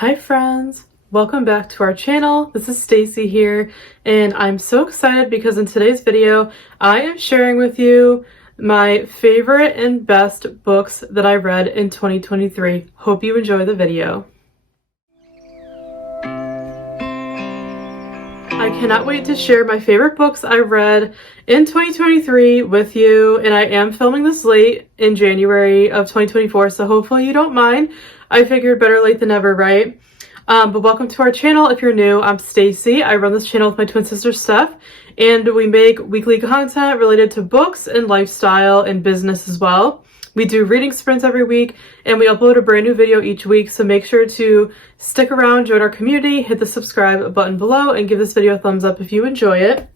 Hi friends, welcome back to our channel. This is Stacey here, and I'm so excited because in today's video I am sharing with you my favorite and best books that I read in 2023. Hope you enjoy the video. I cannot wait to share my favorite books I read in 2023 with you, and I am filming this late in January of 2024, so hopefully you don't mind. I figured better late than never, right? But welcome to our channel. If you're new, I'm Stacey. I run this channel with my twin sister Steph, and we make weekly content related to books and lifestyle and business as well. We do reading sprints every week, and we upload a brand new video each week, so make sure to stick around, join our community, hit the subscribe button below, and give this video a thumbs up if you enjoy it.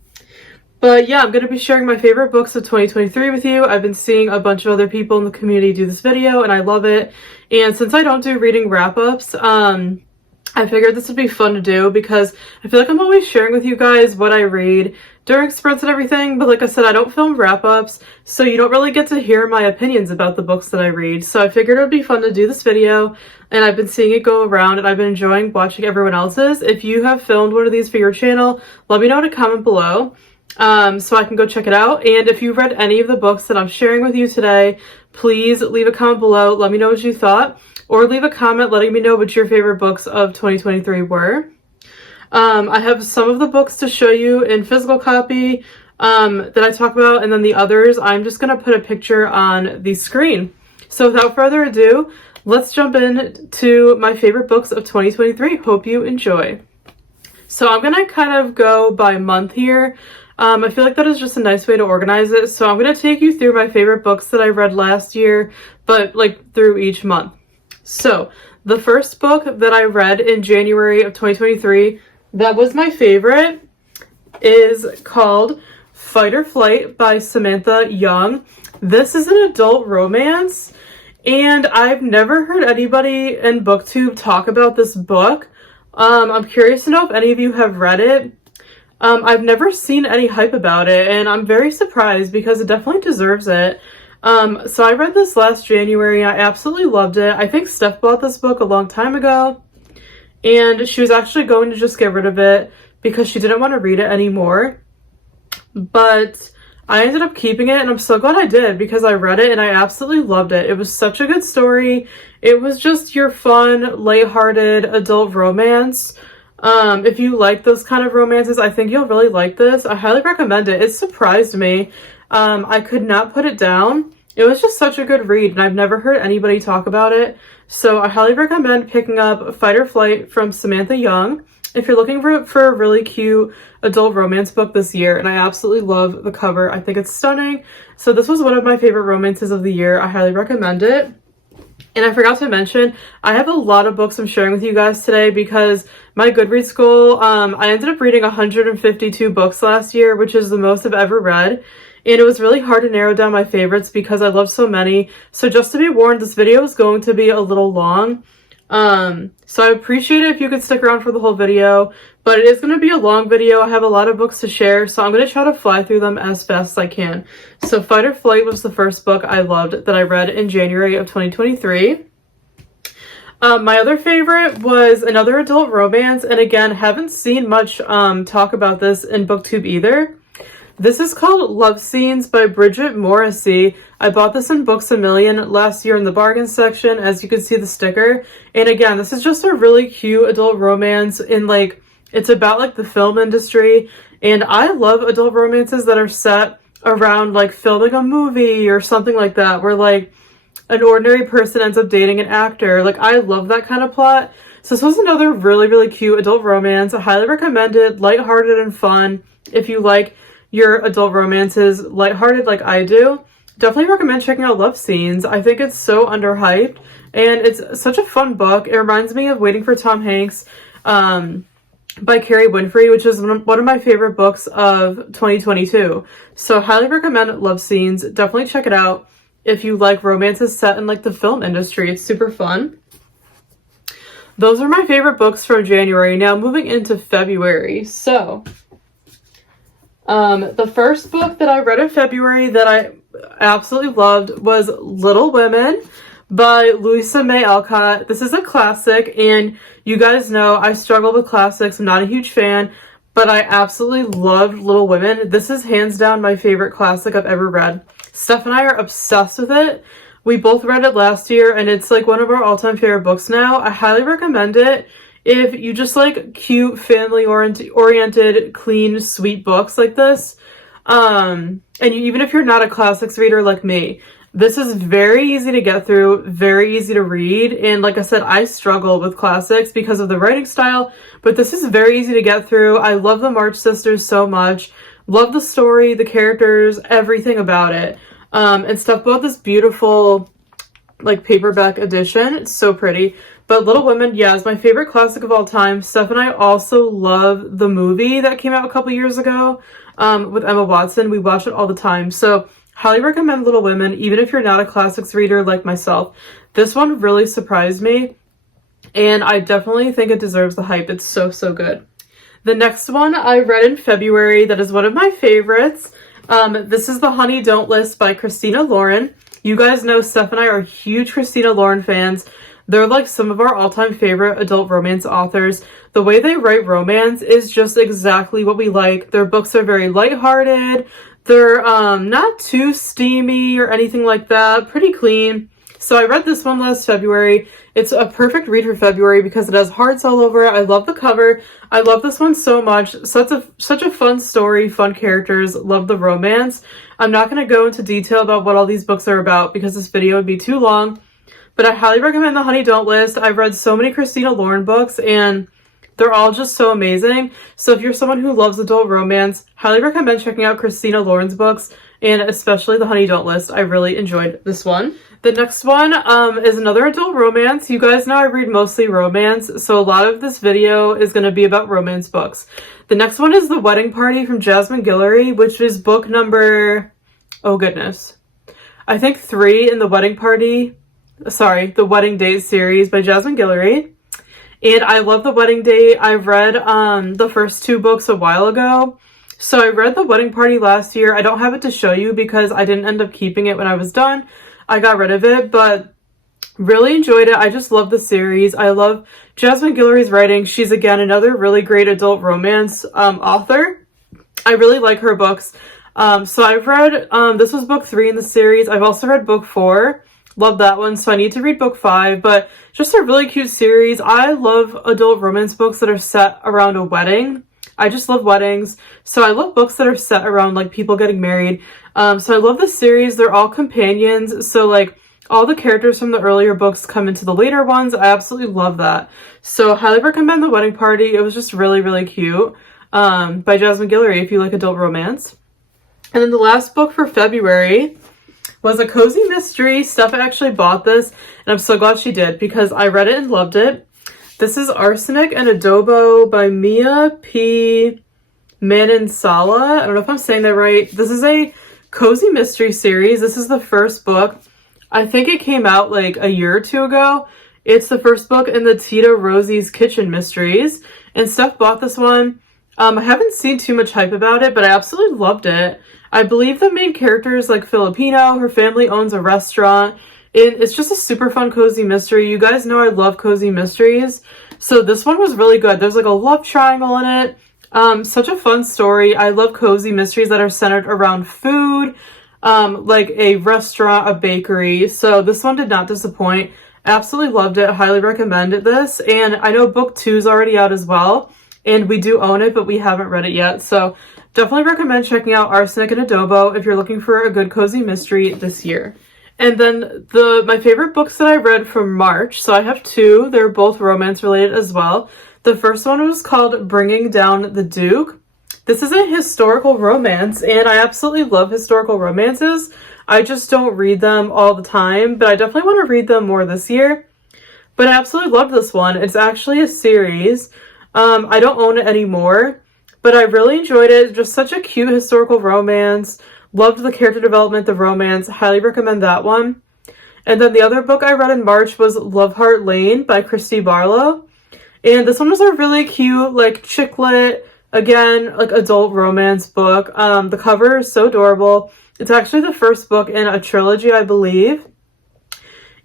But yeah, I'm going to be sharing my favorite books of 2023 with you. I've been seeing a bunch of other people in the community do this video, and I love it. And since I don't do reading wrap-ups, I figured this would be fun to do because I feel like I'm always sharing with you guys what I read during sprints and everything, but like I said, I don't film wrap-ups, so you don't really get to hear my opinions about the books that I read. So I figured it would be fun to do this video, and I've been seeing it go around, and I've been enjoying watching everyone else's. If you have filmed one of these for your channel, let me know in a comment below, so I can go check it out. And if you read any of the books that I'm sharing with you today, please leave a comment below. Let me know what you thought, or leave a comment letting me know what your favorite books of 2023 were. I have some of the books to show you in physical copy that I talk about, and then the others I'm just going to put a picture on the screen. So without further ado, let's jump in to my favorite books of 2023. Hope you enjoy. So I'm going to kind of go by month here. I feel like that is just a nice way to organize it. So I'm going to take you through my favorite books that I read last year, but like through each month. So the first book that I read in January of 2023 that was my favorite is called Fight or Flight by Samantha Young. This is an adult romance, and I've never heard anybody in BookTube talk about this book. I'm curious to know if any of you have read it. I've never seen any hype about it, and I'm very surprised because it definitely deserves it. So I read this last January, and I absolutely loved it. I think Steph bought this book a long time ago, and she was actually going to just get rid of it because she didn't want to read it anymore. But I ended up keeping it, and I'm so glad I did because I read it and I absolutely loved it. It was such a good story. It was just your fun, lighthearted adult romance. If you like those kind of romances, I think you'll really like this. I highly recommend it. It surprised me. I could not put it down. It was just such a good read, and I've never heard anybody talk about it. So I highly recommend picking up Fight or Flight from Samantha Young if you're looking for a really cute adult romance book this year. And I absolutely love the cover. I think it's stunning. So this was one of my favorite romances of the year. I highly recommend it. And I forgot to mention, I have a lot of books I'm sharing with you guys today because my Goodreads goal, I ended up reading 152 books last year, which is the most I've ever read. And it was really hard to narrow down my favorites because I love so many. So just to be warned, this video is going to be a little long. So I appreciate it if you could stick around for the whole video, but it is going to be a long video. I have a lot of books to share, so I'm going to try to fly through them as fast as I can. So Fight or Flight was the first book I loved that I read in January of 2023. My other favorite was another adult romance, and again, haven't seen much talk about this in BookTube either. This is called Love Scenes by Bridget Morrissey. I bought this in Books A Million last year in the bargain section, as you can see the sticker. And again, this is just a really cute adult romance, and like, it's about like the film industry. And I love adult romances that are set around like filming a movie or something like that, where like an ordinary person ends up dating an actor. Like, I love that kind of plot. So this was another really, really cute adult romance. I highly recommend it. Lighthearted and fun. If you like your adult romances lighthearted like I do, definitely recommend checking out Love Scenes. I think it's so underhyped, and it's such a fun book. It reminds me of Waiting for Tom Hanks by Carrie Winfrey, which is one of my favorite books of 2022. So highly recommend Love Scenes. Definitely check it out if you like romances set in like the film industry. It's super fun. Those are my favorite books from January. Now moving into February. So the first book that I read in February that I absolutely loved was Little Women by Louisa May Alcott. This is a classic, and you guys know I struggle with classics. I'm not a huge fan, but I absolutely loved Little Women. This is hands down my favorite classic I've ever read. Steph and I are obsessed with it. We both read it last year, and it's like one of our all-time favorite books now. I highly recommend it if you just like cute, family-oriented, clean, sweet books like this. And even if you're not a classics reader like me, this is very easy to get through, very easy to read. And like I said, I struggle with classics because of the writing style, but this is very easy to get through. I love the March sisters so much. Love the story, the characters, everything about it. And Steph bought this beautiful like paperback edition. It's so pretty. But Little Women, yeah, is my favorite classic of all time. Steph and I also love the movie that came out a couple years ago with Emma Watson. We watch it all the time. So highly recommend Little Women, even if you're not a classics reader like myself. This one really surprised me, and I definitely think it deserves the hype. It's so, so good. The next one I read in February that is one of my favorites. This is The Honey Don't List by Christina Lauren. You guys know Steph and I are huge Christina Lauren fans. They're like some of our all-time favorite adult romance authors. The way they write romance is just exactly what we like. Their books are very lighthearted. They're not too steamy or anything like that. Pretty clean. So I read this one last February. It's a perfect read for February because it has hearts all over it. I love the cover. I love this one so much. Such a fun story, fun characters. Love the romance. I'm not going to go into detail about what all these books are about because this video would be too long. But I highly recommend The Honey Don't List. I've read so many Christina Lauren books and they're all just so amazing. So if you're someone who loves adult romance, highly recommend checking out Christina Lauren's books and especially The Honey Don't List. I really enjoyed this one. The next one is another adult romance. You guys know I read mostly romance, so a lot of this video is going to be about romance books. The next one is The Wedding Party from Jasmine Guillory, which is book number, oh goodness, I think 3 in the Wedding Date series by Jasmine Guillory. And I love The Wedding Date. I read the first 2 books a while ago. So I read The Wedding Party last year. I don't have it to show you because I didn't end up keeping it when I was done. I got rid of it, but really enjoyed it. I just love the series. I love Jasmine Guillory's writing. She's, again, another really great adult romance author. I really like her books. So I've read, this was book 3 in the series. I've also read book 4. Love that one, so I need to read book 5, but just a really cute series. I love adult romance books that are set around a wedding. I just love weddings, so I love books that are set around like people getting married. So I love this series. They're all companions, so like all the characters from the earlier books come into the later ones. I absolutely love that. So highly recommend The Wedding Party. It was just really, really cute by Jasmine Guillory if you like adult romance. And then the last book for February was a cozy mystery. Steph actually bought this, and I'm so glad she did because I read it and loved it. This is Arsenic and Adobo by Mia P. Manansala. I don't know if I'm saying that right. This is a cozy mystery series. This is the first book. I think it came out like a year or 2 ago. It's the first book in the Tita Rosie's Kitchen Mysteries, and Steph bought this one. I haven't seen too much hype about it, but I absolutely loved it. I believe the main character is like Filipino. Her family owns a restaurant. It's just a super fun cozy mystery. You guys know I love cozy mysteries. So this one was really good. There's like a love triangle in it. Such a fun story. I love cozy mysteries that are centered around food, like a restaurant, a bakery. So this one did not disappoint. Absolutely loved it. Highly recommend this. And I know book 2 is already out as well. And we do own it, but we haven't read it yet. So definitely recommend checking out Arsenic and Adobo if you're looking for a good cozy mystery this year. And then my favorite books that I read from March, so I have 2. They're both romance related as well. The first one was called Bringing Down the Duke. This is a historical romance, and I absolutely love historical romances. I just don't read them all the time, but I definitely want to read them more this year. But I absolutely love this one. It's actually a series. I don't own it anymore, but I really enjoyed it. Just such a cute historical romance. Loved the character development, the romance. Highly recommend that one. And then the other book I read in March was Love Heart Lane by Christy Barlow. And this one was a really cute, like, chick lit, again, like, adult romance book. The cover is so adorable. It's actually the first book in a trilogy, I believe.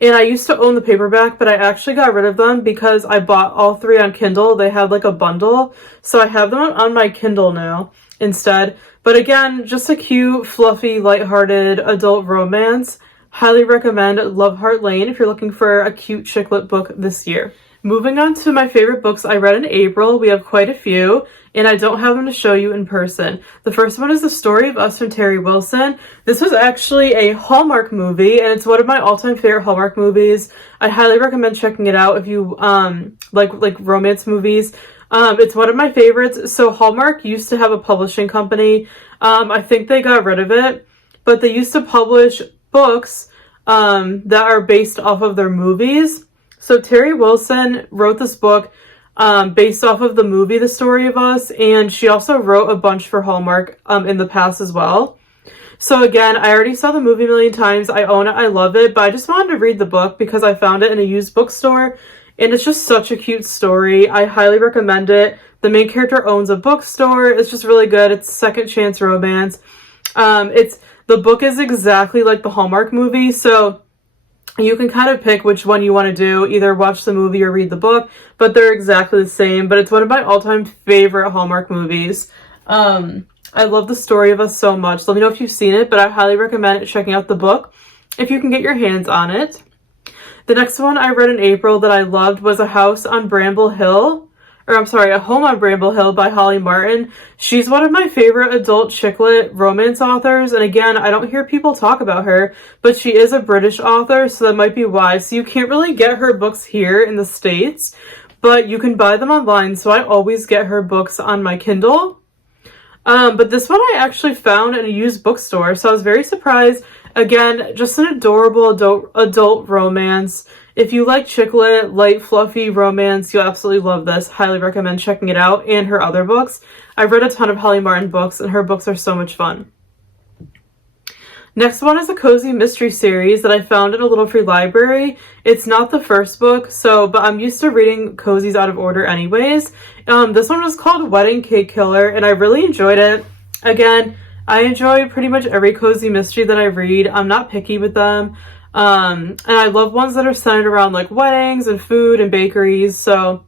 And I used to own the paperback, but I actually got rid of them because I bought all 3 on Kindle. They had like a bundle. So I have them on my Kindle now instead. But again, just a cute, fluffy, lighthearted adult romance. Highly recommend Love Heart Lane if you're looking for a cute chick lit book this year. Moving on to my favorite books I read in April, we have quite a few, and I don't have them to show you in person. The first one is The Story of Us from Terry Wilson. This was actually a Hallmark movie, and it's one of my all-time favorite Hallmark movies. I highly recommend checking it out if you like romance movies. It's one of my favorites. So Hallmark used to have a publishing company. I think they got rid of it, but they used to publish books that are based off of their movies. So Terry Wilson wrote this book based off of the movie The Story of Us, and she also wrote a bunch for Hallmark in the past as well. So again, I already saw the movie a million times. I own it. I love it. But I just wanted to read the book because I found it in a used bookstore, and it's just such a cute story. I highly recommend it. The main character owns a bookstore. It's just really good. It's second chance romance. The book is exactly like the Hallmark movie, so you can kind of pick which one you want to do, either watch the movie or read the book, but they're exactly the same. But it's one of my all-time favorite Hallmark movies. I love The Story of Us so much. Let me know if you've seen it, but I highly recommend checking out the book if you can get your hands on it. The next one I read in April that I loved was A Home on Bramble Hill by Holly Martin. She's one of my favorite adult chick lit romance authors, and again, I don't hear people talk about her, but she is a British author, so that might be why. So you can't really get her books here in the States, but you can buy them online, so I always get her books on my Kindle. But this one I actually found in a used bookstore, so I was very surprised. Again, just an adorable adult romance. If you like chick lit, light, fluffy romance, you'll absolutely love this. Highly recommend checking it out, and her other books. I've read a ton of Holly Martin books, and her books are so much fun. Next one is a cozy mystery series that I found in a little free library. It's not the first book, but I'm used to reading cozies out of order anyways. This one was called Wedding Cake Killer, and I really enjoyed it. Again, I enjoy pretty much every cozy mystery that I read. I'm not picky with them. And I love ones that are centered around like weddings and food and bakeries. So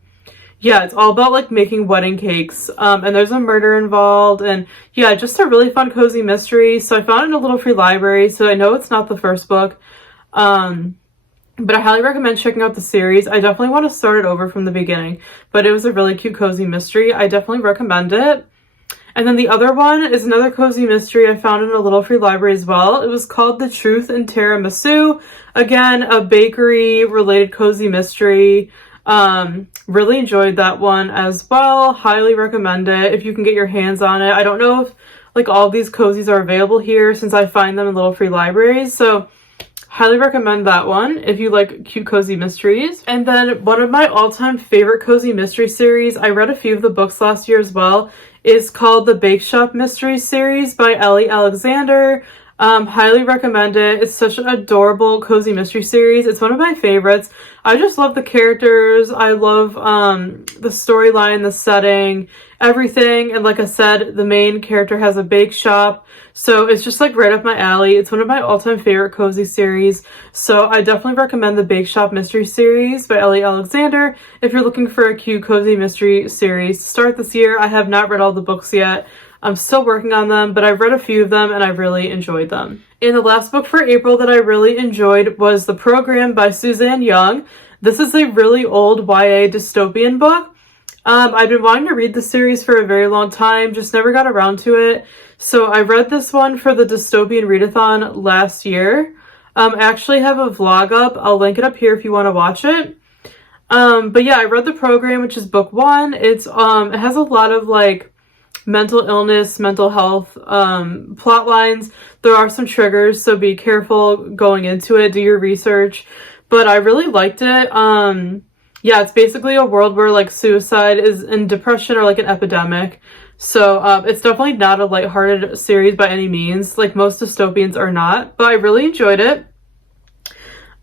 yeah, it's all about like making wedding cakes. And there's a murder involved, and yeah, just a really fun cozy mystery. So I found it in a little free library, so I know it's not the first book. But I highly recommend checking out the series. I definitely want to start it over from the beginning, but it was a really cute cozy mystery. I definitely recommend it. And then the other one is another cozy mystery I found in a little free library as well. It was called The Truth in Tiramisu. Again, a bakery related cozy mystery. Really enjoyed that one as well. Highly recommend it if you can get your hands on it. I don't know if like all of these cozies are available here since I find them in little free libraries. So highly recommend that one if you like cute cozy mysteries. And then one of my all-time favorite cozy mystery series, I read a few of the books last year as well, is called the Bake Shop Mysteries series by Ellie Alexander. Highly recommend it. It's such an adorable cozy mystery series. It's one of my favorites. I just love the characters. I love the storyline, the setting, everything. And like I said, the main character has a bake shop, so it's just like right up my alley. It's one of my all-time favorite cozy series. So I definitely recommend the Bake Shop Mystery series by Ellie Alexander if you're looking for a cute cozy mystery series to start this year. I have not read all the books yet. I'm still working on them, but I've read a few of them and I really enjoyed them. And the last book for April that I really enjoyed was The Program by Suzanne Young. This is a really old YA dystopian book. I've been wanting to read the series for a very long time, just never got around to it. So I read this one for the Dystopian Readathon last year. I actually have a vlog up. I'll link it up here if you want to watch it. But yeah, I read The Program, which is book 1. It has a lot of like mental illness, mental health plot lines. There are some triggers, so be careful going into it. Do your research. But I really liked it. Yeah, it's basically a world where like suicide is and depression are like an epidemic. So it's definitely not a lighthearted series by any means. Like most dystopians are not, but I really enjoyed it.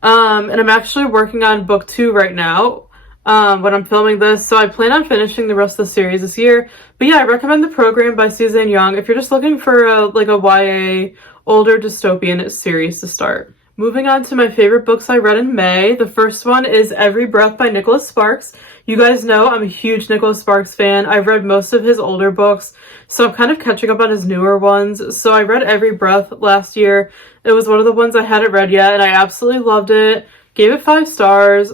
And I'm actually working on book 2 right now when I'm filming this, so I plan on finishing the rest of the series this year. But yeah, I recommend The Program by Suzanne Young if you're just looking for a YA older dystopian series to start. Moving on to my favorite books I read in May. The first one is Every Breath by Nicholas Sparks. You guys know I'm a huge Nicholas Sparks fan. I've read most of his older books, so I'm kind of catching up on his newer ones. So I read Every Breath last year. It was one of the ones I hadn't read yet, and I absolutely loved it. Gave it 5 stars.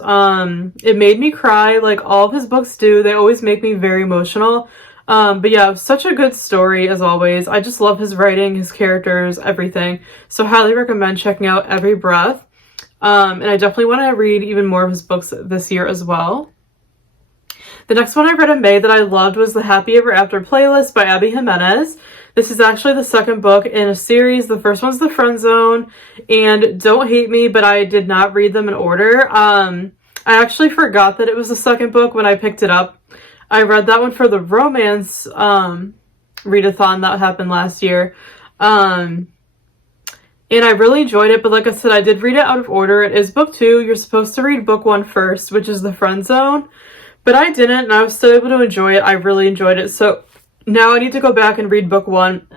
It made me cry like all of his books do. They always make me very emotional. But yeah, such a good story as always. I just love his writing, his characters, everything. So highly recommend checking out Every Breath. And I definitely want to read even more of his books this year as well. The next one I read in May that I loved was The Happy Ever After Playlist by Abby Jimenez. This is actually the second book in a series. The first one's The Friend Zone, and don't hate me, but I did not read them in order. I actually forgot that it was the second book when I picked it up. I read that one for the romance readathon that happened last year. And I really enjoyed it, but like I said, I did read it out of order. It is book 2. You're supposed to read book 1 first, which is The Friend Zone. But I didn't, and I was still able to enjoy it. I really enjoyed it. So now I need to go back and read book 1.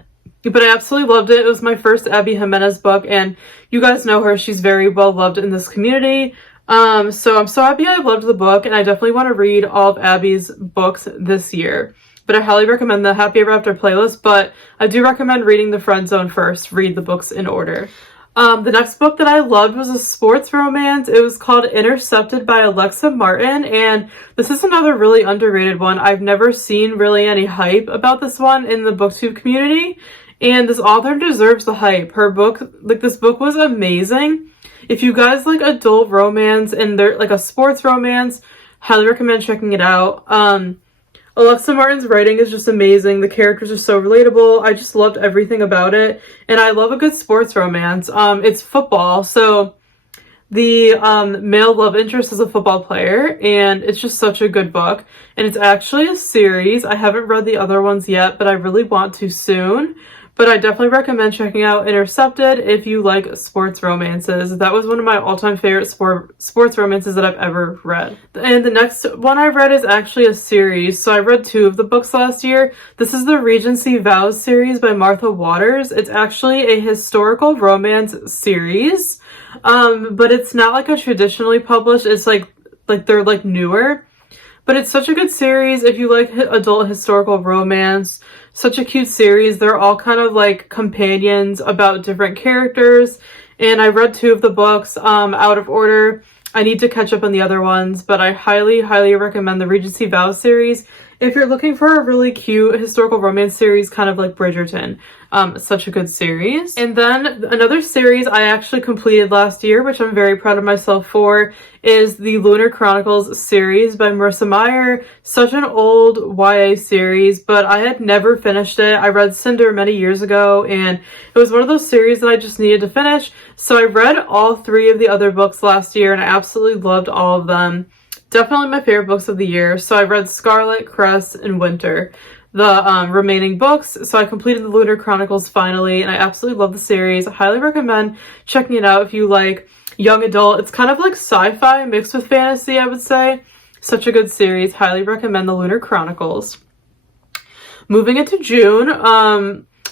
But I absolutely loved it. It was my first Abby Jimenez book, and you guys know her. She's very well loved in this community. So I'm so happy I loved the book, and I definitely want to read all of Abby's books this year. But I highly recommend the Happy Ever After playlist, but I do recommend reading The Friend Zone first. Read the books in order. The next book that I loved was a sports romance. It was called Intercepted by Alexa Martin, and this is another really underrated one. I've never seen really any hype about this one in the booktube community, and this author deserves the hype. Her book, this book was amazing. If you guys like adult romance and they're like a sports romance, highly recommend checking it out. Alexa Martin's writing is just amazing. The characters are so relatable. I just loved everything about it. And I love a good sports romance. It's football, so the male love interest is a football player, and it's just such a good book. And it's actually a series. I haven't read the other ones yet, but I really want to soon. But I definitely recommend checking out Intercepted if you like sports romances. That was one of my all-time favorite sports romances that I've ever read. And the next one I read is actually a series. So I read 2 of the books last year. This is the Regency Vows series by Martha Waters. It's actually a historical romance series. But it's not like a traditionally published. It's like they're like newer. But it's such a good series if you like adult historical romance. Such a cute series. They're all kind of like companions about different characters. And I read 2 of the books out of order. I need to catch up on the other ones, but I highly, highly recommend the Regency Vows series if you're looking for a really cute historical romance series, kind of like Bridgerton. Such a good series. And then another series I actually completed last year, which I'm very proud of myself for, is the Lunar Chronicles series by Marissa Meyer. Such an old YA series, but I had never finished it. I read Cinder many years ago, and it was one of those series that I just needed to finish. So I read all 3 of the other books last year, and I absolutely loved all of them. Definitely my favorite books of the year. So I read Scarlet, Cress, and Winter, the remaining books. So I completed the Lunar Chronicles finally, and I absolutely love the series. I highly recommend checking it out if you like young adult. It's kind of like sci-fi mixed with fantasy, I would say. Such a good series. Highly recommend the Lunar Chronicles. Moving into June,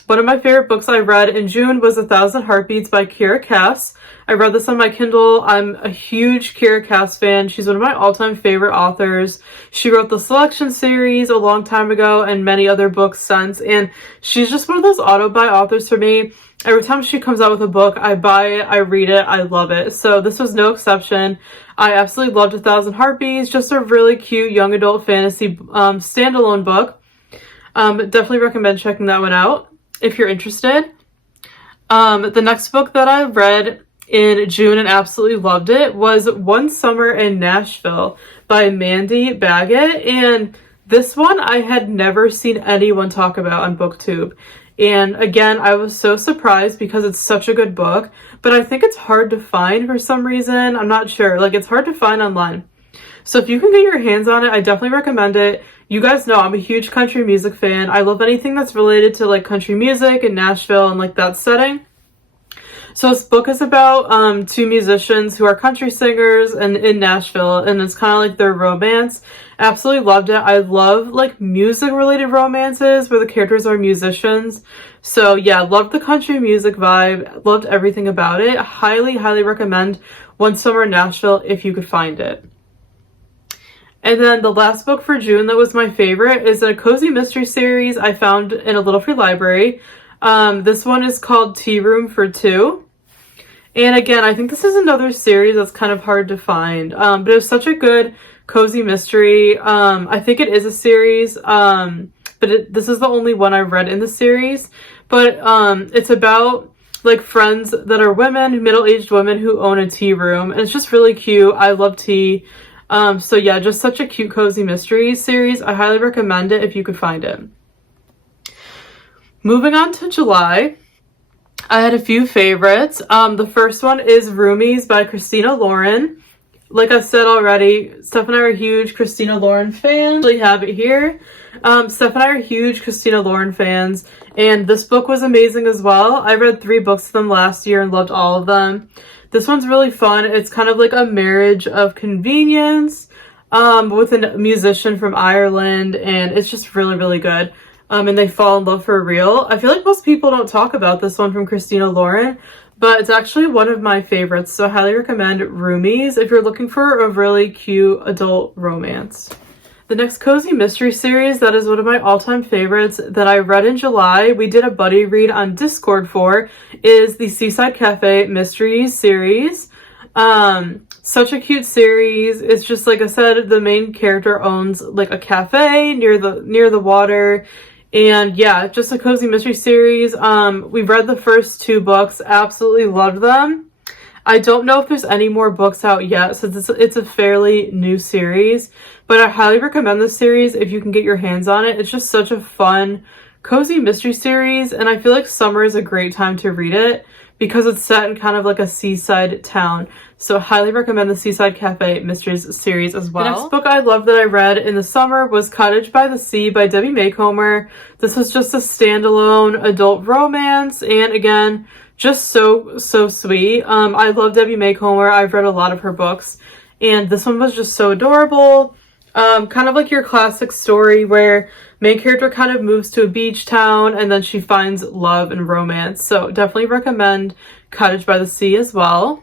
one of my favorite books I read in June was 1,000 Heartbeats by Kiera Cass. I read this on my Kindle. I'm a huge Kiera Cass fan. She's one of my all-time favorite authors. She wrote the Selection series a long time ago and many other books since, and she's just one of those auto-buy authors for me. Every time she comes out with a book, I buy it, I read it, I love it. So this was no exception. I absolutely loved 1,000 Heartbeats. Just a really cute young adult fantasy standalone book. Definitely recommend checking that one out if you're interested. The next book that I read in June and absolutely loved it was One Summer in Nashville by Mandy Baggett. And this one I had never seen anyone talk about on BookTube. And again, I was so surprised because it's such a good book, but I think it's hard to find for some reason. I'm not sure. Like, it's hard to find online. So if you can get your hands on it, I definitely recommend it. You guys know I'm a huge country music fan. I love anything that's related to like country music and Nashville and like that setting. So this book is about two musicians who are country singers and in Nashville, and it's kind of like their romance. Absolutely loved it. I love like music related romances where the characters are musicians. So yeah, loved the country music vibe, loved everything about it. Highly, highly recommend One Summer in Nashville if you could find it. And then the last book for June that was my favorite is a cozy mystery series I found in a little free library. This one is called Tea Room for Two. And again, I think this is another series that's kind of hard to find. But it was such a good cozy mystery. I think it is a series, but this is the only one I've read in the series. But it's about like friends that are women, middle-aged women who own a tea room. And it's just really cute. I love tea. So yeah, just such a cute cozy mystery series. I highly recommend it if you could find it. Moving on to July, I had a few favorites. The first one is Roomies by Christina Lauren. Like I said already, Steph and I are huge Christina Lauren fans. We have it here. Steph and I are huge Christina Lauren fans, and this book was amazing as well. I read 3 books of them last year and loved all of them. This one's really fun. It's kind of like a marriage of convenience with a musician from Ireland, and it's just really, really good. And they fall in love for real. I feel like most people don't talk about this one from Christina Lauren, but it's actually one of my favorites, so I highly recommend Roomies if you're looking for a really cute adult romance. The next cozy mystery series that is one of my all-time favorites that I read in July, we did a buddy read on Discord for, is the Seaside Cafe Mysteries series. Such a cute series. It's just, like I said, the main character owns like a cafe near the water. And yeah, just a cozy mystery series. We've read the first 2 books, absolutely loved them. I don't know if there's any more books out yet, since it's a fairly new series, but I highly recommend this series if you can get your hands on it. It's just such a fun, cozy mystery series, and I feel like summer is a great time to read it because it's set in kind of like a seaside town. So I highly recommend the Seaside Cafe Mysteries series as well. The next book I loved that I read in the summer was Cottage by the Sea by Debbie Macomber. This was just a standalone adult romance, and again, just so sweet. I love Debbie Macomber. I've read a lot of her books, and this one was just so adorable. Kind of like your classic story where main character kind of moves to a beach town and then she finds love and romance. So definitely recommend Cottage by the Sea as well.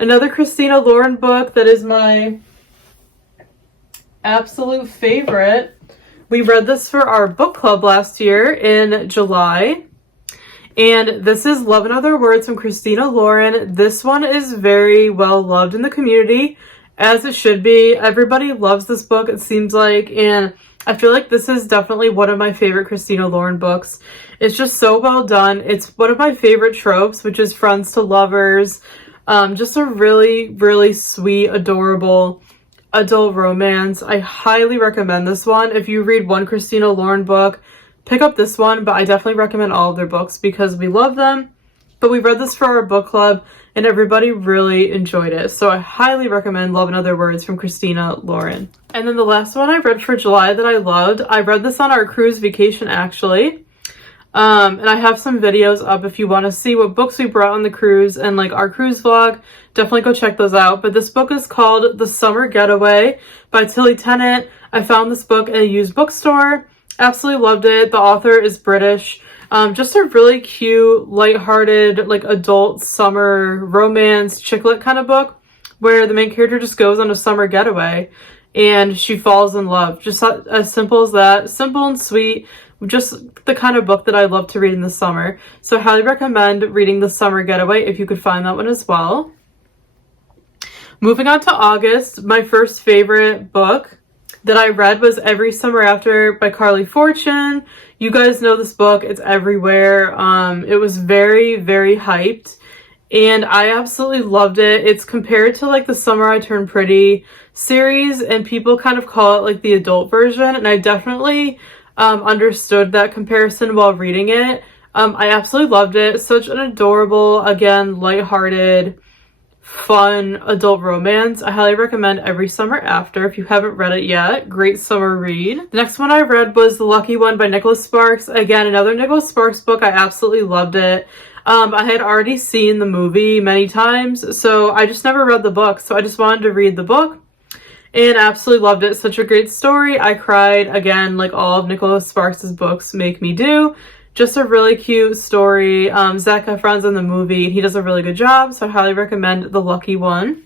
Another Christina Lauren book that is my absolute favorite. We read this for our book club last year in July. And this is Love and Other Words from Christina Lauren. This one is very well loved in the community, as it should be. Everybody loves this book, it seems like, and I feel like this is definitely one of my favorite Christina Lauren books. It's just so well done. It's one of my favorite tropes, which is friends to lovers. Just a really, really sweet, adorable adult romance. I highly recommend this one. If you read one Christina Lauren book, pick up this one, but I definitely recommend all of their books because we love them. But we read this for our book club and everybody really enjoyed it. So I highly recommend Love and Other Words from Christina Lauren. And then the last one I read for July that I loved, I read this on our cruise vacation actually. And I have some videos up if you want to see what books we brought on the cruise and like our cruise vlog. Definitely go check those out. But this book is called The Summer Getaway by Tilly Tennant. I found this book at a used bookstore. Absolutely loved it. The author is British. Just a really cute, lighthearted, like adult summer romance chick-lit kind of book where the main character just goes on a summer getaway and she falls in love. Just as simple as that. Simple and sweet. Just the kind of book that I love to read in the summer. So I highly recommend reading The Summer Getaway if you could find that one as well. Moving on to August, my first favorite book that I read was Every Summer After by Carly Fortune. You guys know this book. It's everywhere. It was very, very hyped. And I absolutely loved it. It's compared to like the Summer I Turned Pretty series. And people kind of call it like the adult version. And I definitely understood that comparison while reading it. I absolutely loved it. Such an adorable, again, lighthearted, fun adult romance. I highly recommend Every Summer After if you haven't read it yet. Great summer read. The next one I read was The Lucky One by Nicholas Sparks. Again, another Nicholas Sparks book. I absolutely loved it. I had already seen the movie many times, so I just never read the book. So I just wanted to read the book and absolutely loved it. Such a great story. I cried again, like all of Nicholas Sparks' books make me do. Just a really cute story. Zac Efron's in the movie. He does a really good job, so I highly recommend The Lucky One.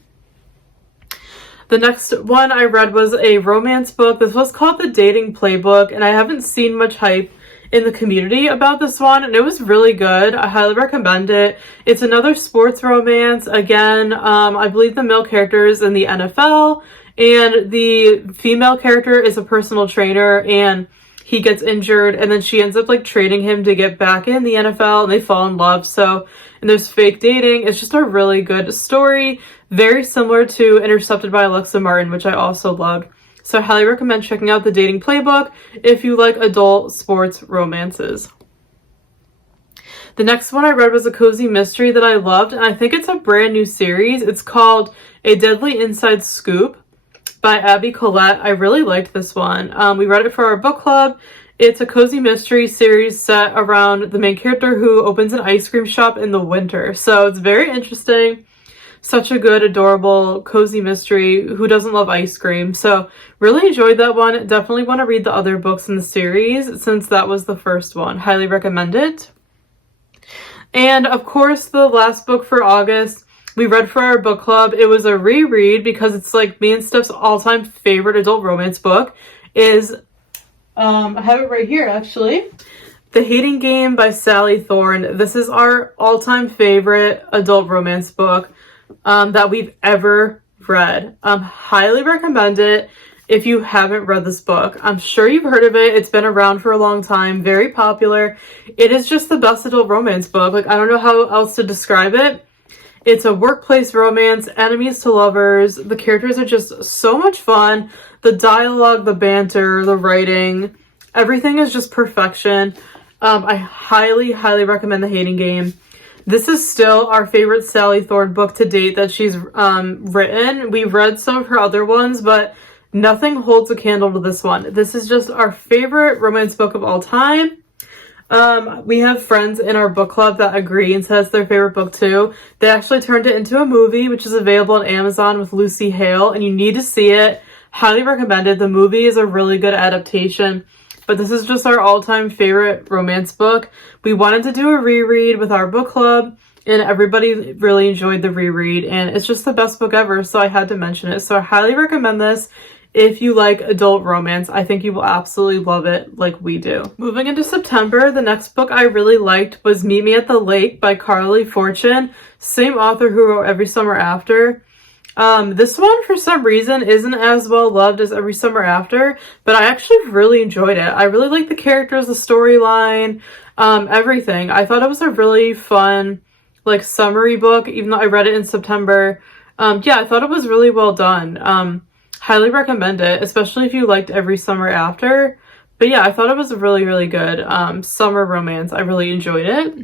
The next one I read was a romance book. This was called The Dating Playbook, and I haven't seen much hype in the community about this one, and it was really good. I highly recommend it. It's another sports romance. Again, I believe the male character is in the NFL, and the female character is a personal trainer, and he gets injured, and then she ends up like training him to get back in the NFL, and they fall in love. So, and there's fake dating. It's just a really good story. Very similar to Intercepted by Alexa Martin, which I also loved. So I highly recommend checking out The Dating Playbook if you like adult sports romances. The next one I read was a cozy mystery that I loved, and I think it's a brand new series. It's called A Deadly Inside Scoop by Abby Collette. I really liked this one. We read it for our book club. It's a cozy mystery series set around the main character who opens an ice cream shop in the winter. So it's very interesting. Such a good, adorable, cozy mystery. Who doesn't love ice cream? So really enjoyed that one. Definitely want to read the other books in the series since that was the first one. Highly recommend it. And of course, the last book for August we read for our book club. It was a reread because it's like me and Steph's all-time favorite adult romance book is, I have it right here actually, The Hating Game by Sally Thorne. This is our all-time favorite adult romance book that we've ever read. Highly recommend it if you haven't read this book. I'm sure you've heard of it. It's been around for a long time, very popular. It is just the best adult romance book. Like, I don't know how else to describe it. It's a workplace romance, enemies to lovers. The characters are just so much fun. The dialogue, the banter, the writing, everything is just perfection. I highly, highly recommend The Hating Game. This is still our favorite Sally Thorne book to date that she's written. We've read some of her other ones, but nothing holds a candle to this one. This is just our favorite romance book of all time. We have friends in our book club that agree and says their favorite book too. They actually turned it into a movie, which is available on Amazon with Lucy Hale, and you need to see it. Highly recommended. The movie is a really good adaptation. But this is just our all-time favorite romance book. We wanted to do a reread with our book club, and everybody really enjoyed the reread, and it's just the best book ever, so I had to mention it. So I highly recommend this if you like adult romance. I think you will absolutely love it like we do. Moving into September, the next book I really liked was Meet Me at the Lake by Carly Fortune, same author who wrote Every Summer After. This one, for some reason, isn't as well loved as Every Summer After, but I actually really enjoyed it. I really liked the characters, the storyline, everything. I thought it was a really fun, like, summary book, even though I read it in September. Yeah, I thought it was really well done. Highly recommend it, especially if you liked Every Summer After. But yeah, I thought it was a really, really good summer romance. I really enjoyed it.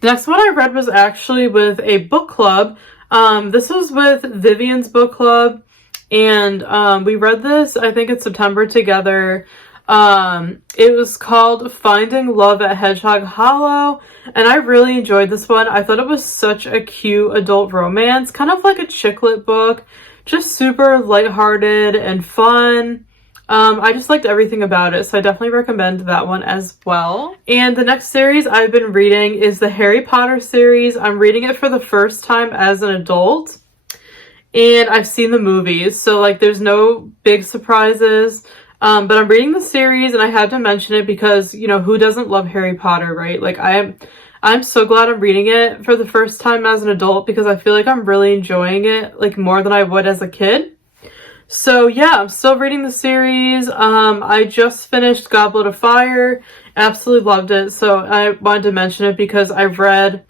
The next one I read was actually with a book club. This was with Vivian's book club, and we read this, I think, in September together. It was called Finding Love at Hedgehog Hollow, and I really enjoyed this one. I thought it was such a cute adult romance, kind of like a chick lit book, just super lighthearted and fun. I just liked everything about it, so I definitely recommend that one as well. And the next series I've been reading is the Harry Potter series. I'm reading it for the first time as an adult, and I've seen the movies, so like there's no big surprises. But I'm reading the series, and I had to mention it because, you know, who doesn't love Harry Potter, right? Like, I'm so glad I'm reading it for the first time as an adult because I feel like I'm really enjoying it, like, more than I would as a kid. So yeah, I'm still reading the series. I just finished Goblet of Fire. Absolutely loved it. So I wanted to mention it because I've read,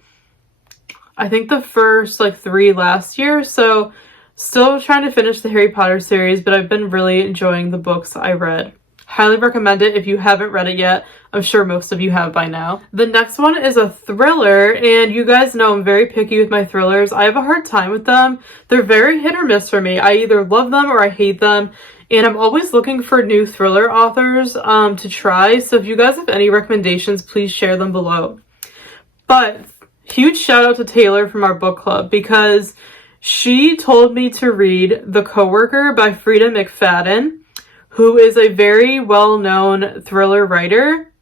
I think, the first, like, 3 last year. So still trying to finish the Harry Potter series, but I've been really enjoying the books I read. Highly recommend it if you haven't read it yet. I'm sure most of you have by now. The next one is a thriller, and you guys know I'm very picky with my thrillers. I have a hard time with them. They're very hit or miss for me. I either love them or I hate them, and I'm always looking for new thriller authors to try. So if you guys have any recommendations, please share them below. But huge shout out to Taylor from our book club because she told me to read The Coworker by Frida McFadden, who is a very well-known thriller writer.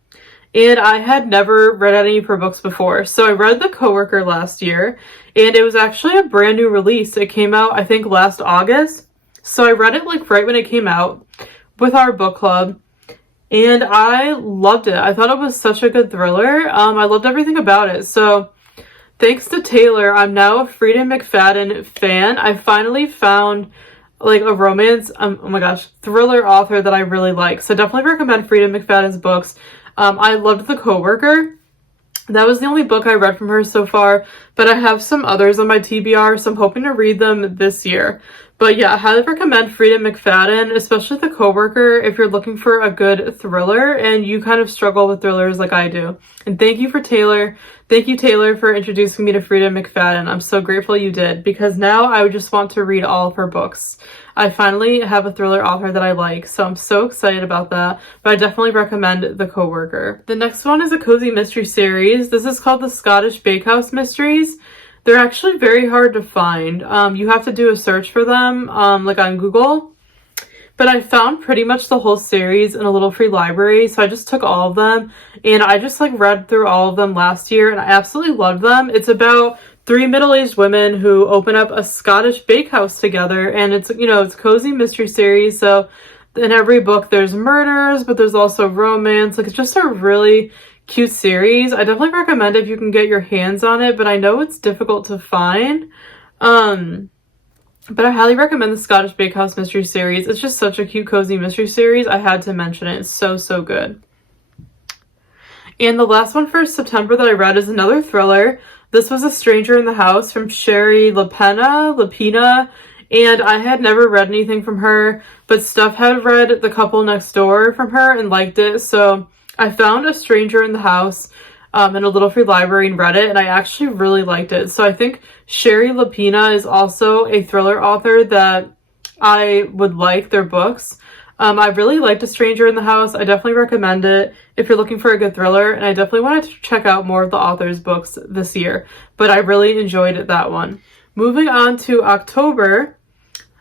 And I had never read any of her books before. So I read The Coworker last year, and it was actually a brand new release. It came out, I think, last August. So I read it like right when it came out with our book club, and I loved it. I thought it was such a good thriller. I loved everything about it. So thanks to Taylor, I'm now a Frida McFadden fan. I finally found like a romance, oh my gosh, thriller author that I really like. So definitely recommend Frida McFadden's books. I loved The Coworker. That was the only book I read from her so far, but I have some others on my TBR, so I'm hoping to read them this year. But yeah, I highly recommend Frida McFadden, especially The Coworker, if you're looking for a good thriller and you kind of struggle with thrillers like I do. And thank you for Taylor. Thank you, Taylor, for introducing me to Frida McFadden. I'm so grateful you did, because now I would just want to read all of her books. I finally have a thriller author that I like, so I'm so excited about that, but I definitely recommend The Coworker. The next one is a cozy mystery series. This is called the Scottish Bakehouse Mysteries. They're actually very hard to find. You have to do a search for them, like on Google. But I found pretty much the whole series in a little free library, so I just took all of them, and I just like read through all of them last year, and I absolutely loved them. It's about 3 middle-aged women who open up a Scottish bakehouse together, and it's, you know, it's a cozy mystery series, so in every book there's murders, but there's also romance. Like, it's just a really cute series. I definitely recommend it if you can get your hands on it, but I know it's difficult to find. But I highly recommend the Scottish Bakehouse Mystery Series. It's just such a cute, cozy mystery series. I had to mention it. It's so, so good. And the last one for September that I read is another thriller. This was A Stranger in the House from Sherry Lapina, and I had never read anything from her, but Steph had read The Couple Next Door from her and liked it, so I found A Stranger in the House in a little free library and read it, and I actually really liked it. So I think Sherry Lapina is also a thriller author that I would like their books. I really liked A Stranger in the House. I definitely recommend it if you're looking for a good thriller, and I definitely wanted to check out more of the author's books this year, but I really enjoyed that one. Moving on to October,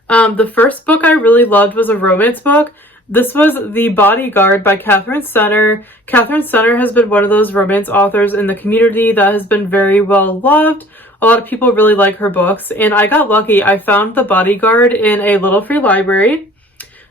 the first book I really loved was a romance book. This was The Bodyguard by Catherine Senner. Catherine Senner has been one of those romance authors in the community that has been very well loved. A lot of people really like her books, and I got lucky. I found The Bodyguard in a little free library,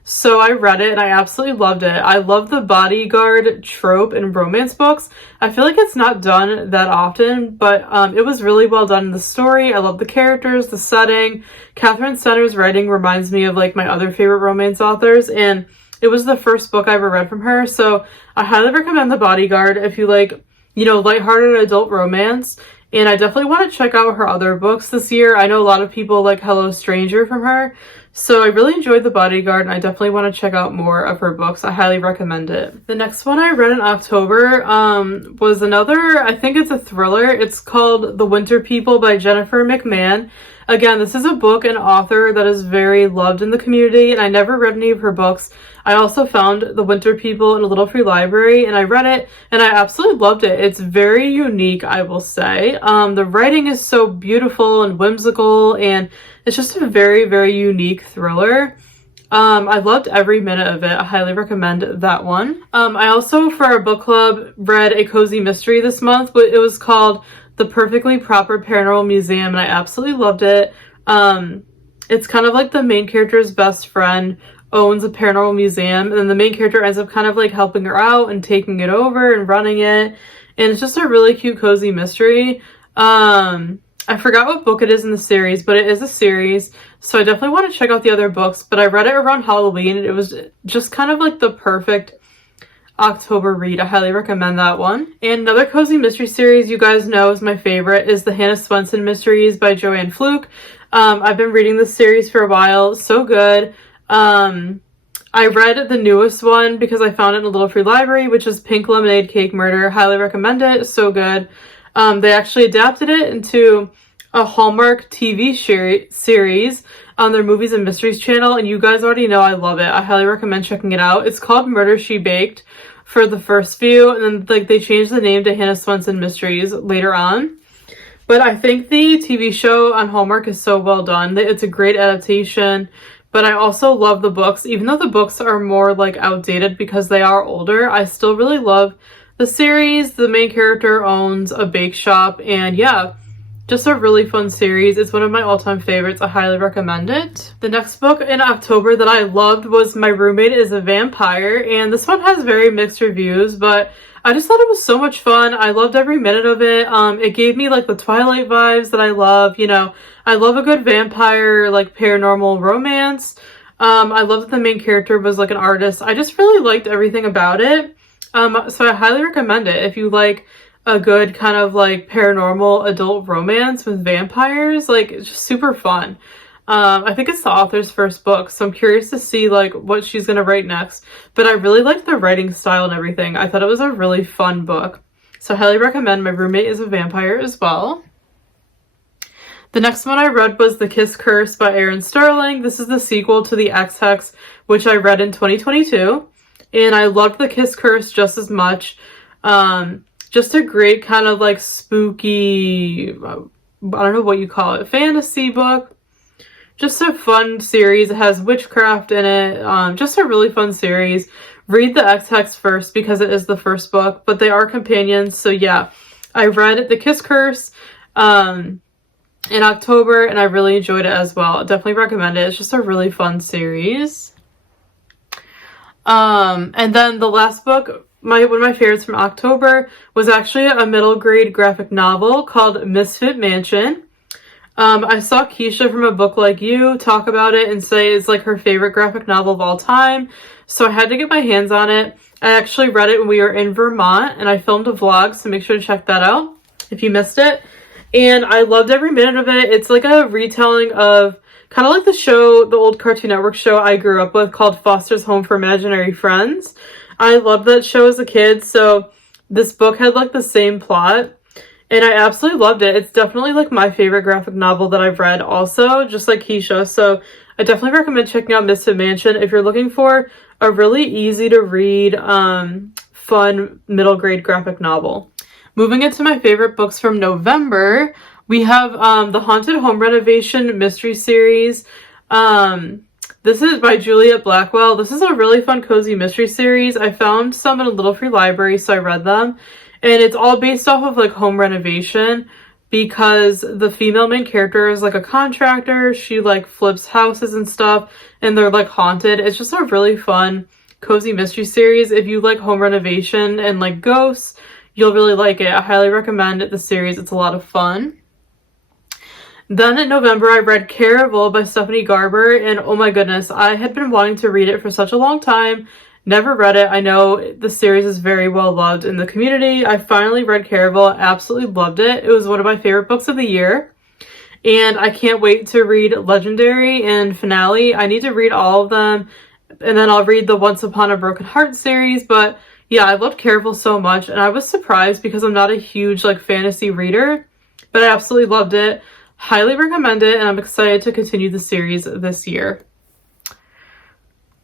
so I read it and I absolutely loved it. I love the bodyguard trope in romance books. I feel like it's not done that often, but it was really well done in the story. I love the characters, the setting. Catherine Senner's writing reminds me of like my other favorite romance authors, and it was the first book I ever read from her, so I highly recommend The Bodyguard if you like, you know, lighthearted adult romance. And I definitely want to check out her other books this year. I know a lot of people like Hello Stranger from her, so I really enjoyed The Bodyguard, and I definitely want to check out more of her books. I highly recommend it. The next one I read in October was another, I think it's a thriller. It's called The Winter People by Jennifer McMahon. Again, this is a book and author that is very loved in the community, and I never read any of her books. I also found The Winter People in a little free library, and I read it, and I absolutely loved it. It's very unique, I will say. The writing is so beautiful and whimsical, and it's just a very, very unique thriller. I loved every minute of it. I highly recommend that one. I also, for our book club, read a cozy mystery this month, but it was called The Perfectly Proper Paranormal Museum, and I absolutely loved it. It's kind of like the main character's best friend owns a paranormal museum, and then the main character ends up kind of like helping her out and taking it over and running it, and it's just a really cute cozy mystery. I forgot what book it is in the series, but it is a series, so I definitely want to check out the other books. But I read it around Halloween, and it was just kind of like the perfect October read. I highly recommend that one. And another cozy mystery series you guys know is my favorite is the Hannah Swenson Mysteries by Joanne Fluke. I've been reading this series for a while. So good. I read the newest one because I found it in a little free library, which is Pink Lemonade Cake Murder. Highly recommend it. It's so good. They actually adapted it into a Hallmark TV series on their Movies and Mysteries channel, and you guys already know I love it. I highly recommend checking it out. It's called Murder, She Baked. for the first few, and then like they changed the name to Hannah Swenson Mysteries later on. But I think the TV show on Hallmark is so well done. It's a great adaptation, but I also love the books. Even though the books are more like outdated because they are older, I still really love the series. The main character owns a bake shop, and yeah, just a really fun series. It's one of my all-time favorites. I highly recommend it. The next book in October that I loved was My Roommate is a Vampire, and this one has very mixed reviews, but I just thought it was so much fun. I loved every minute of it. It gave me like the Twilight vibes that I love. You know, I love a good vampire, like paranormal romance. I love that the main character was like an artist. I just really liked everything about it. So I highly recommend it if you like a good kind of like paranormal adult romance with vampires. Like, it's just super fun. I think it's the author's first book, so I'm curious to see like what she's gonna write next. But I really liked the writing style and everything. I thought it was a really fun book. So I highly recommend My Roommate is a Vampire as well. The next one I read was The Kiss Curse by Erin Sterling. This is the sequel to The Ex-Hex, which I read in 2022. And I loved The Kiss Curse just as much. Just a great kind of like spooky, I don't know what you call it, fantasy book. Just a fun series. It has witchcraft in it. Just a really fun series. Read The Ex-Hex first because it is the first book, but they are companions. So yeah, I read The Kiss Curse in October, and I really enjoyed it as well. Definitely recommend it. It's just a really fun series. And then the last book, one of my favorites from October, was actually a middle grade graphic novel called Misfit Mansion. I saw Keisha from A Book Like You talk about it and say it's like her favorite graphic novel of all time. So I had to get my hands on it. I actually read it when we were in Vermont, and I filmed a vlog, so make sure to check that out if you missed it. And I loved every minute of it. It's like a retelling of kind of like the show, the old Cartoon Network show I grew up with called Foster's Home for Imaginary Friends. I loved that show as a kid, so this book had like the same plot. And I absolutely loved it. It's definitely like my favorite graphic novel that I've read also, just like Keisha. So I definitely recommend checking out Misfit Mansion if you're looking for a really easy to read, fun middle grade graphic novel. Moving into my favorite books from November, we have the Haunted Home Renovation mystery series. This is by Juliet Blackwell. This is a really fun, cozy mystery series. I found some in a little free library, so I read them. And it's all based off of like home renovation because the female main character is like a contractor. She like flips houses and stuff, and they're like haunted. It's just a really fun, cozy mystery series. If you like home renovation and like ghosts, you'll really like it. I highly recommend the series. It's a lot of fun. Then in November, I read Caravel by Stephanie Garber, and oh my goodness, I had been wanting to read it for such a long time. Never read it. I know the series is very well loved in the community. I finally read Caravel. Absolutely loved it. It was one of my favorite books of the year. And I can't wait to read Legendary and Finale. I need to read all of them. And then I'll read the Once Upon a Broken Heart series. But yeah, I loved Caravel so much. And I was surprised because I'm not a huge like fantasy reader. But I absolutely loved it. Highly recommend it. And I'm excited to continue the series this year.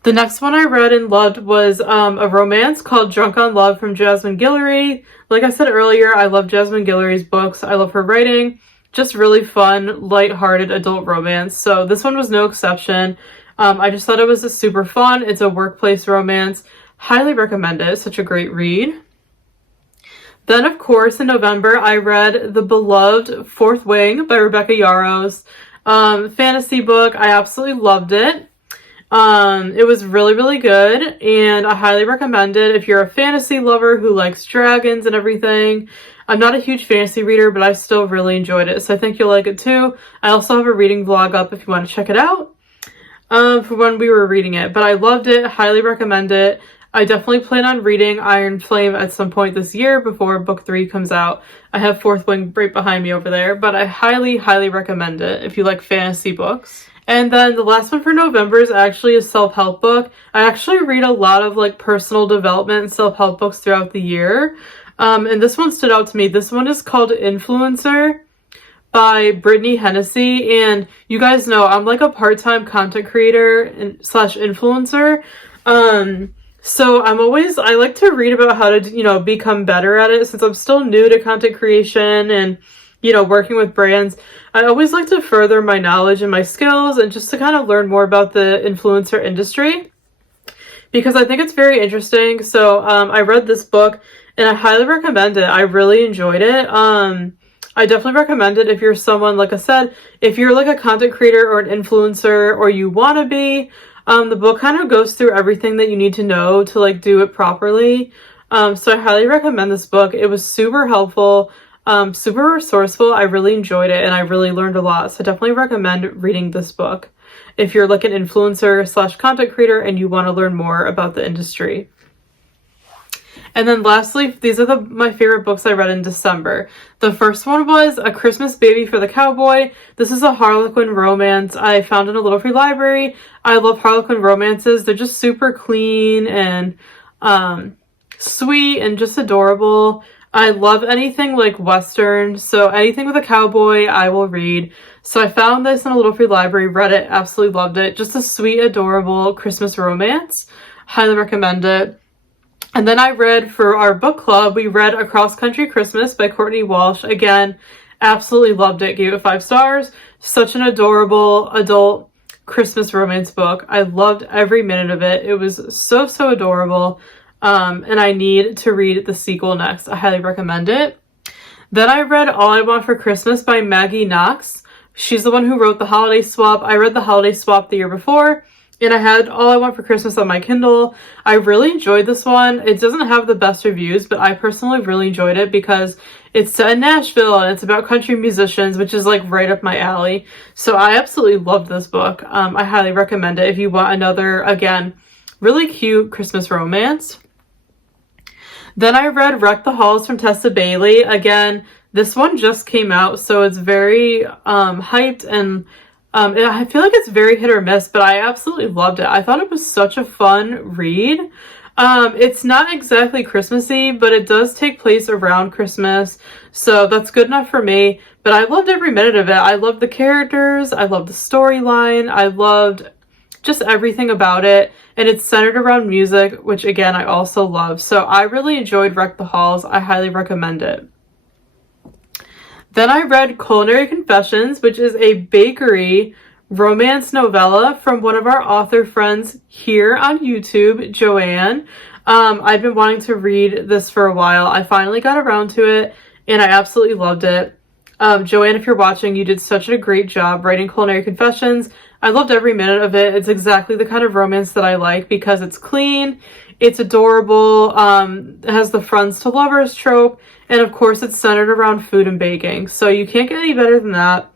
The next one I read and loved was a romance called Drunk on Love from Jasmine Guillory. Like I said earlier, I love Jasmine Guillory's books. I love her writing. Just really fun, lighthearted adult romance. So this one was no exception. I just thought it was super fun. It's a workplace romance. Highly recommend it. It's such a great read. Then, of course, in November, I read the beloved Fourth Wing by Rebecca Yarros. Fantasy book. I absolutely loved it. It was really, really good, and I highly recommend it if you're a fantasy lover who likes dragons and everything. I'm not a huge fantasy reader, but I still really enjoyed it, so I think you'll like it too. I also have a reading vlog up if you want to check it out for when we were reading it, but I loved it, highly recommend it. I definitely plan on reading Iron Flame at some point this year before book 3 comes out. I have Fourth Wing right behind me over there, but I highly, highly recommend it if you like fantasy books. And then the last one for November is actually a self-help book. I actually read a lot of like personal development and self-help books throughout the year. And this one stood out to me. This one is called Influencer by Brittany Hennessy. And you guys know I'm like a part-time content creator and slash influencer. So I like to read about how to, become better at it since I'm still new to content creation and, working with brands. I always like to further my knowledge and my skills and just to kind of learn more about the influencer industry because I think it's very interesting. So I read this book and I highly recommend it. I really enjoyed it. I definitely recommend it if you're someone, like I said, if you're like a content creator or an influencer or you want to be. The book kind of goes through everything that you need to know to like do it properly. So I highly recommend this book. It was super helpful, super resourceful. I really enjoyed it and I really learned a lot. So I definitely recommend reading this book if you're like an influencer / content creator and you want to learn more about the industry. And then lastly, these are my favorite books I read in December. The first one was A Christmas Baby for the Cowboy. This is a Harlequin romance I found in a little free library. I love Harlequin romances. They're just super clean and sweet and just adorable. I love anything like Western, so anything with a cowboy I will read. So I found this in a little free library, read it, absolutely loved it. Just a sweet, adorable Christmas romance. Highly recommend it. And then I read for our book club, we read Across Country Christmas by Courtney Walsh. Again, absolutely loved it, gave it 5 stars. Such an adorable adult Christmas romance book. I loved every minute of it. It was so, so adorable. And I need to read the sequel next. I highly recommend it. Then I read All I Want for Christmas by Maggie Knox. She's the one who wrote The Holiday Swap. I read The Holiday Swap the year before. And I had All I Want for Christmas on my Kindle. I really enjoyed this one. It doesn't have the best reviews, but I personally really enjoyed it because it's set in Nashville and it's about country musicians, which is like right up my alley. So I absolutely loved this book. I highly recommend it if you want another, again, really cute Christmas romance. Then I read Wck The Halls from Tessa Bailey. Again, this one just came out, so it's very hyped and I feel like it's very hit or miss, but I absolutely loved it. I thought it was such a fun read. It's not exactly Christmassy, but it does take place around Christmas, so that's good enough for me. But I loved every minute of it. I loved the characters, I loved the storyline, I loved just everything about it, and it's centered around music, which again, I also love. So I really enjoyed Wck The Halls. I highly recommend it. Then I read Culinary Confessions, which is a bakery romance novella from one of our author friends here on YouTube, Joanne. I've been wanting to read this for a while. I finally got around to it, and I absolutely loved it. Joanne, if you're watching, you did such a great job writing Culinary Confessions. I loved every minute of it. It's exactly the kind of romance that I like because it's clean, it's adorable, it has the friends to lovers trope, and of course it's centered around food and baking. So you can't get any better than that.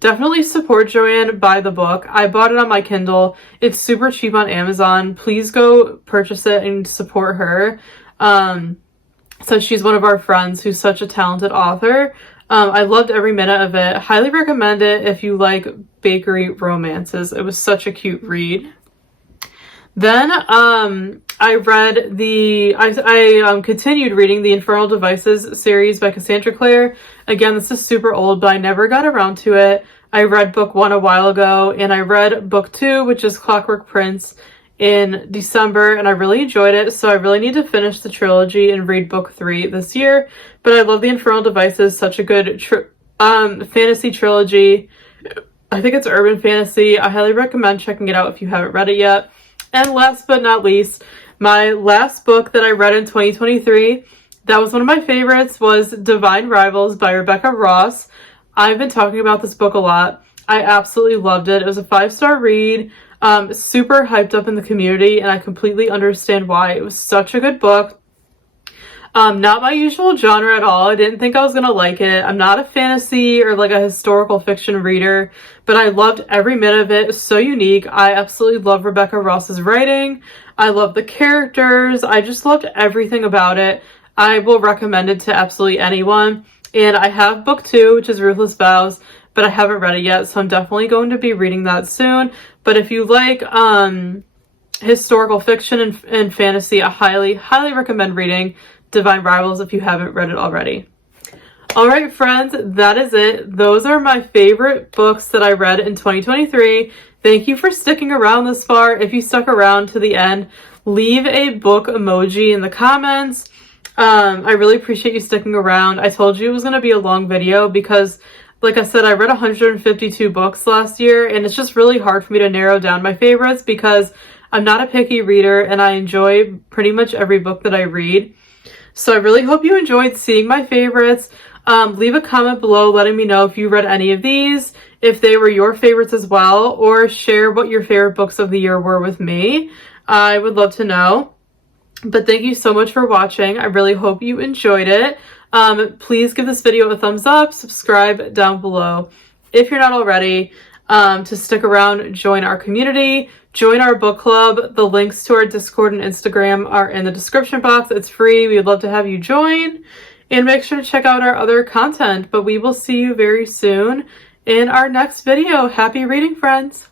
Definitely support Joanne, buy the book. I bought it on my Kindle. It's super cheap on Amazon. Please go purchase it and support her. So she's one of our friends who's such a talented author. I loved every minute of it. Highly recommend it if you like bakery romances. It was such a cute read. Then I read I continued reading the Infernal Devices series by Cassandra Clare. Again, this is super old, but I never got around to it. I read book 1 a while ago, and I read book 2, which is Clockwork Prince, in December, and I really enjoyed it. So I really need to finish the trilogy and read book 3 this year. But I love the Infernal Devices, such a good fantasy trilogy. I think it's urban fantasy. I highly recommend checking it out if you haven't read it yet. And last but not least, my last book that I read in 2023, that was one of my favorites, was Divine Rivals by Rebecca Ross. I've been talking about this book a lot. I absolutely loved it. It was a 5-star read, super hyped up in the community, and I completely understand why. It was such a good book. Not my usual genre at all. I didn't think I was gonna like it. I'm not a fantasy or like a historical fiction reader, but I loved every minute of it. It's so unique. I absolutely love Rebecca Ross's writing. I love the characters. I just loved everything about it. I will recommend it to absolutely anyone. And I have book 2, which is Ruthless Vows, but I haven't read it yet, so I'm definitely going to be reading that soon. But if you like historical fiction and fantasy, I highly recommend reading Divine Rivals if you haven't read it already. Alright friends, that is it. Those are my favorite books that I read in 2023. Thank you for sticking around this far. If you stuck around to the end, leave a book emoji in the comments. I really appreciate you sticking around. I told you it was going to be a long video because, like I said, I read 152 books last year, and it's just really hard for me to narrow down my favorites because I'm not a picky reader and I enjoy pretty much every book that I read. So I really hope you enjoyed seeing my favorites. Leave a comment below letting me know if you read any of these, if they were your favorites as well, or share what your favorite books of the year were with me. I would love to know. But thank you so much for watching. I really hope you enjoyed it. Please give this video a thumbs up, subscribe down below if you're not already, to stick around, join our community, join our book club. The links to our Discord and Instagram are in the description box. It's free. We would love to have you join, and make sure to check out our other content. But we will see you very soon in our next video. Happy reading, friends.